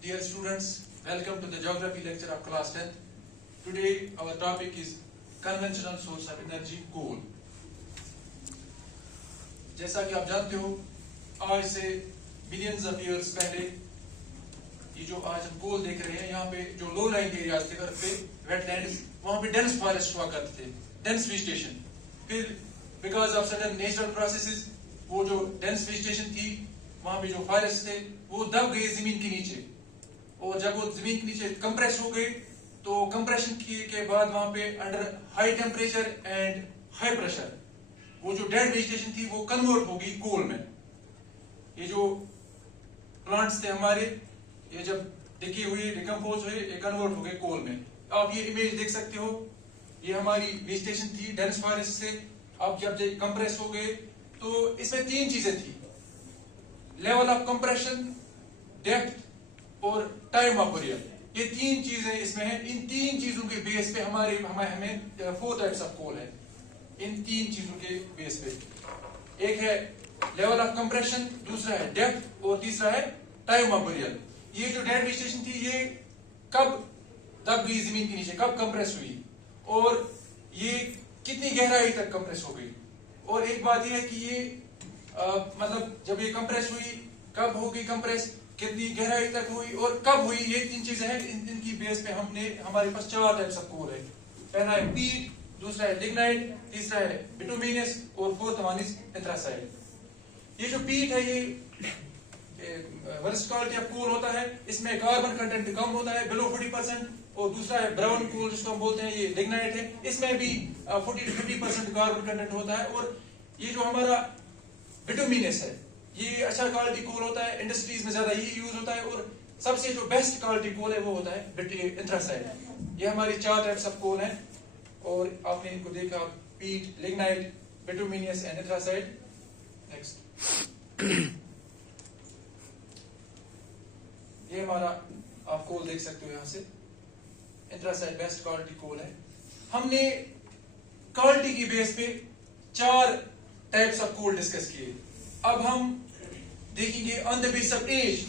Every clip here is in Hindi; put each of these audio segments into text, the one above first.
Dear students, welcome to the geography lecture of class 10th. Today our topic is conventional source of energy, coal. जैसा कि आप जानते हो, आज से बिलियंस ऑफ ईयर्स पहले ये जो आज हम कोल देख रहे हैं, यहाँ पे जो लो लाइंग एरियाज थे, अर्थ पे वेटलैंड्स, वहाँ पे डेंस फॉरेस्ट हुआ करते थे, डेंस वेजिटेशन. फिर because of sudden natural processes वो जो डेंस वेजिटेशन थी, वहाँ पे जो फॉरेस्ट थे वो दब गए जमीन के नीचे, और जब वो जमीन के नीचे कंप्रेस हो गए तो कंप्रेशन के बाद वहाँ पे under high temperature and high pressure वो जो डेड वेजिटेशन थी वो कन्वर्ट हो गई कोल में. ये जो प्लांट्स थे हमारे, ये जब डिके हुए, डिकम्पोज हुए, ये कन्वर्ट हो गए कोल में. आप ये इमेज देख सकते हो, ये हमारी वेजिटेशन थी डेंस फॉरेस्ट से. अब जब ये कंप्रेस हो गए तो इसमें तीन चीजें थी: लेवल ऑफ कंप्रेशन, डेप्थ और टाइम ऑफ बरियल. ये तीन चीजें इसमें हैं. इन तीन चीजों के बेस पे हमें 4 टाइप्स ऑफ कोल है. इन तीन चीजों के बेस पे एक है लेवल ऑफ कंप्रेशन, दूसरा है डेप्थ और तीसरा है टाइम ऑफ बरियल. ये जो डेड वेजिटेशन थी ये कब दब गई जमीन के नीचे, कब कंप्रेस हुई, और ये कितनी गहराई तक कंप्रेस हो गई. और एक बात यह है कि ये मतलब जब ये कंप्रेस हुई, कब हो गई कंप्रेस, कितनी गहराई तक हुई और कब हुई. ये तीन चीजें हैं. इनकी बेस पे हमारे पास 4 टाइप्स ऑफ कोल है. पहला है पीट, दूसरा है लिग्नाइट, तीसरा है बिटुमिनस और फोर्थ वन इज एंथ्रासाइट. ये जो पीट है ये वर्स्ट क्वालिटी ऑफ कोल होता है. इसमें कार्बन कंटेंट कम होता है, बिलो 40%. और दूसरा है ब्राउन कोल जिसको हम बोलते हैं, ये लिग्नाइट है. इसमें भी 40 to 50% कार्बन कंटेंट होता है. और ये जो हमारा बिटुमिनस है ये अच्छा क्वालिटी कोल होता है, इंडस्ट्रीज में ज्यादा ये यूज होता है. और सबसे जो बेस्ट क्वालिटी कोल है वो होता है एंथ्रासाइट. ये हमारी 4 टाइप्स ऑफ कोल हैं और आपने इनको देखा: पीट, lignite, bituminous and anthracite. Next, ये हमारा आप कोल देख सकते हो यहाँ से. एंथ्रासाइट बेस्ट क्वालिटी कोल है. हमने क्वालिटी की बेस पे 4 टाइप्स ऑफ कोल डिस्कस किए. अब हम देखेंगे on the base of age.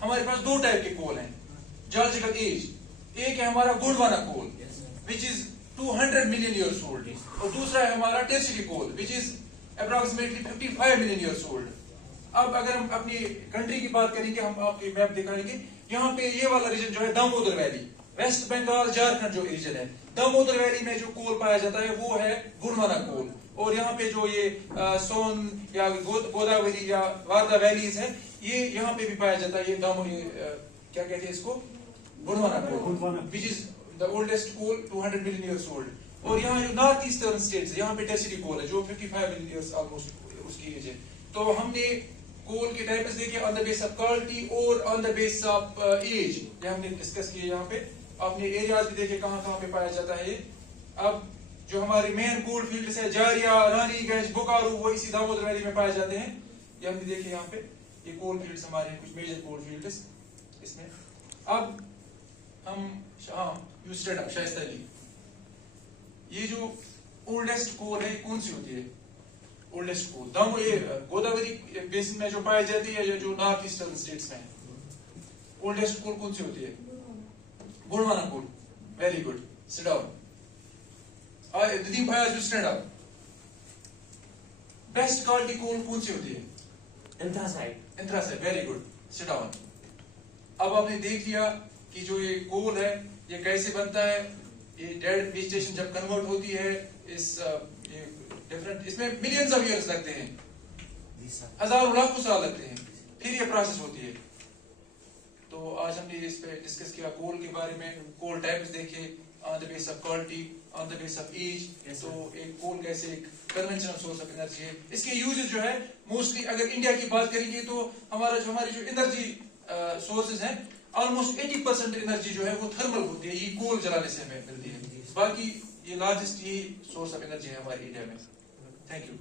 हमारे पास 2 टाइप के कोल हैं जियोलॉजिकल एज. एक है हमारा Gondwana coal which is 200 million years old, और दूसरा है हमारा tertiary coal which is approximately 55 million years old. अब अगर हम अपनी कंट्री की बात करेंगे, हम आपके मैप दिखाएंगे. यहाँ पे ये वाला रीजन जो है दामोदर वैली, वेस्ट बंगाल, झारखंड जो रीजन है, दामोदर वैली में जो कोल पाया जाता है वो है गोंडवाना कोल. और यहाँ पे जो ये सोन या गोदावरी या वारदा वैलीज है, ये यहाँ पे भी पाया जाता है. ये क्या कहते हैं इसको, Gondwana coal which is the oldest coal, 200 million years old. और यहाँ जो नॉर्थ ईस्टर्न स्टेट्स है, यहाँ पे टर्शियरी कोल है जो 55 मिलियन ईयर्स ऑलमोस्ट उसकी एज है. तो हमने कोल के टाइप्स देखे on the base of quality और on the base of age, ये हमने डिस्कस किए. यहाँ पे आपने एरियाज भी देखे कहाँ कहाँ पे पाया जाता है ये. अब जो हमारे मेन कोल फील्ड्स है, जारिया, रानीगंज, बोकारो, वो इसी दामोदर वैली में पाए जाते हैं. ये हमने देखे यहाँ पे. ये कोल फील्ड्स हमारे हैं, कुछ मेजर कोल फील्ड्स इसमें. अब हम शाइस्ता अली, ये जो ओल्डेस्ट कोल है कौन सी होती है? ओल्डेस्ट कोल ये गोदावरी बेसिन में जो पाई जाती है, जो नॉर्थ ईस्टर्न स्टेट्स में. ओल्डेस्ट कोल कौन सी होती है? Gondwana coal. Very good, sit down. Dideep भाई आज stand up. Best quality coal कौन सी होती है? Anthracite. Anthracite, very good, sit down. अब आपने देख लिया कि जो ये कोल है ये कैसे बनता है. ये डेड वेजिटेशन जब कन्वर्ट होती है, ये डिफरेंट, इसमें मिलियंस ऑफ ईयर्स लगते हैं, हजारों लाखों साल लगते हैं, फिर ये प्रोसेस होती है. तो आज हमने इस पे डिस्कस किया कोल के बारे में. कोल टाइप्स देखे on the base of quality, on the base of age. तो एक कोल कैसे एक कन्वेंशनल सोर्स ऑफ एनर्जी है. इसके यूजेस जो है मोस्टली अगर इंडिया की बात करेंगे तो हमारी जो एनर्जी सोर्सेज हैं, ऑलमोस्ट 80% एनर्जी जो है वो थर्मल होती है. ये कोल जलाने से हमें मिलती है. बाकी ये largest he source of energy है हमारी इंडिया में. Thank you.